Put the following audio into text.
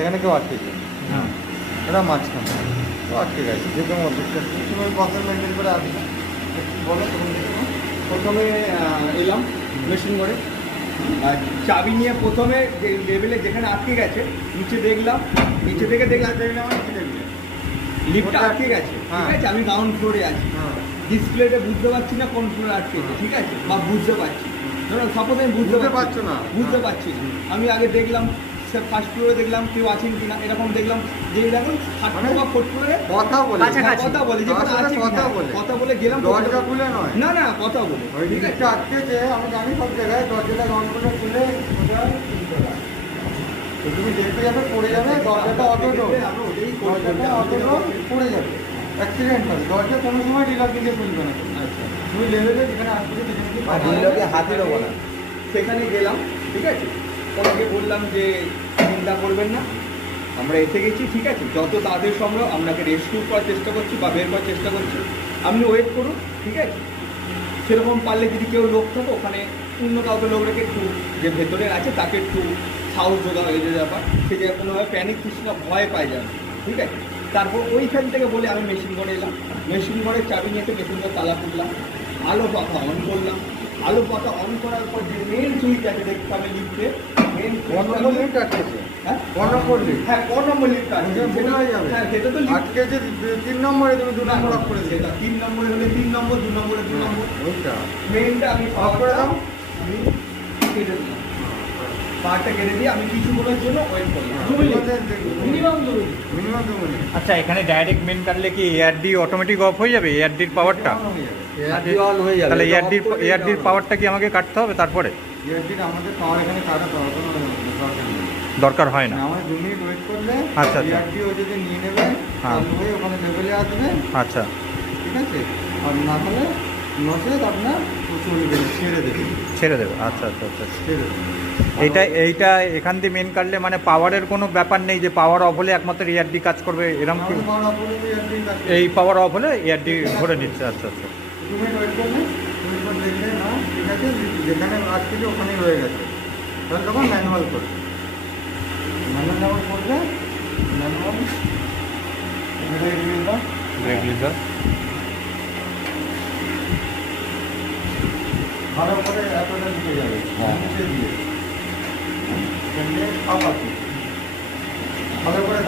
এখানে কেউ আটকে যায়। হ্যাঁ এটা মাঝখানে তো আটকে গেছে, যে কোনো অসুবিধা তুমি কত মেনটেন করে আসবে বলো তখন। প্রথমে এলাম মেশিন ঘরে, আর চাবি নিয়ে প্রথমে যে লেভেলে যেখানে আটকে গেছে নিচে দেখলাম, নিচে থেকে দেখলাম আমার কি দেখবে লিফটটা আটকে গেছে, ঠিক আছে, আমি গ্রাউন্ড ফ্লোরে আছি, হ্যাঁ ডিসপ্লেতে বুঝতে পারছি না কোন ফ্লোরে আটকে গেছে, ঠিক আছে, বা বুঝতে পারছি, ধরুন সাপোজ আমি বুঝতে পারছো না, বুঝতে পারছি না, আমি আগে দেখলাম ফার্স্ট ফ্লোরে দেখলাম কেউ আছেন কিনা, এরকম দেখলাম যে দেখুন থার্ড ফ্লোর বা ফোর্থ ফ্লোরে কথা বলে কথা বলে যে কোনো আছে কথা বলে কথা বলে গেলাম, দরজা খুলে নয়, না না কথা বলে, ওই ঠিক আছে, দিকটা আটকেছে আমি জানি সব জায়গায়, দরজাটা গ্রাউন্ড করে খুলে সোজা খুলতে হয়। তো তুমি দেখতে যাবে পড়ে যাবে, দরজাটা অটো দরজাটা অটো পড়ে যাবে, অ্যাক্সিডেন্ট হবে। দরজা কোনো সময় রিলাক দিয়ে খুলবে না, আচ্ছা তুমি লেভেলে যেখানে আটকে হাতেরও বলা, সেখানে গেলাম, ঠিক আছে, ওনাকে বললাম যে চিন্তা করবেন না, আমরা এসে গেছি, ঠিক আছে, যত তাড়াতাড়ি সম্ভব আপনাকে রেস্কিউ করার চেষ্টা করছি বা বের করার চেষ্টা করছি, আপনি ওয়েট করুন, ঠিক আছে, সেরকম পারলে যদি কেউ লোক থাকে ওখানে অন্য কাউকে লোক রেখে একটু যে ভেতরে আছে তাকে একটু সাহস জোগাও, এই যে ব্যাপার সে যে কোনোভাবে প্যানিক কিছু না, ভয় পায় যাবে, ঠিক আছে। তারপর ওইখান থেকে বলে আমি মেশিন ঘরে এলাম, মেশিন ঘরের চাবি নিয়ে এসে মেশিন ঘরে তালা খুললাম, আলো পাখা অন করলাম, আলো পাখা অন করার পর যে মেন সুইচ আছে দেখতে আমি লিফটে মেন লিফট আটকেছে, হ্যাঁ হ্যাঁ কোন নম্বর লিফট আছে ভুল হয়ে যাবে, হ্যাঁ সেটা তো লিফট আটকেছে 3 নম্বরে, তুমি 2 নম্বর অফ করে দিলে, সেটা 3 নম্বরে হলে 3 নম্বর, 2 নম্বরে 2 নম্বর, ওইটা মেইনটা আমি অফ করে দাও, আমি কেটে দিলাম, পার্টটা কেটে দিয়ে আমি কিছুক্ষণের জন্য ওয়েট করলাম, মিনিমাম 2 মিনিট। Minimum 2 minute. আচ্ছা, এখানে ডাইরেক্ট মেন কাটলে কি এআরডি অটোমেটিক অফ হয়ে যাবে, এআরডির পাওয়ারটা? তাহলে এআরডির পাওয়ারটা কি আমাকে কাটতে হবে তারপরে? এআরডির আমাদের পাওয়ার এখানে কাটা দরকার নেই, দরকার হয় না। আমাদের 2 মিনিট ওয়েট করলে আচ্ছা, আচ্ছা। এআরডি ও যদি নিয়ে নেবে হ্যাঁ। চালু হয়ে ওখানে লেভেলে আসবে, আচ্ছা ঠিক আছে, আর না হলে নসে আপনার চলবে, ছেড়ে দেবে, ছেড়ে দেবে, আচ্ছা আচ্ছা আচ্ছা। ছেড়ে দেবে। এইটা এখান দিয়ে মেন কাটলে মানে পাওয়ারের কোনো ব্যাপার নেই যে পাওয়ার অফ হলে একমাত্র এআরডি কাজ করবে এরকম কি? আমাদের পাওয়ার অফ হলে এআরডি কাজ করবে। এই পাওয়ার অফ হলে এআরডি ধরে নিচ্ছে, আচ্ছা আচ্ছা। 2 মিনিট ওয়েট করলে 2 মিনিট পর দেখলে না ঠিক আছে, যেখানে আটকেছে ওখানেই রয়ে গেছে, তাহলে তখন ম্যানুয়াল করবে, ম্যানুয়াল যখন করবে ম্যানুয়াল ব্রেক লিভার ভালো করে এতটা দিকে যাবে, নিচে দিয়ে এখান দিয়ে আপ আছে ভালো করে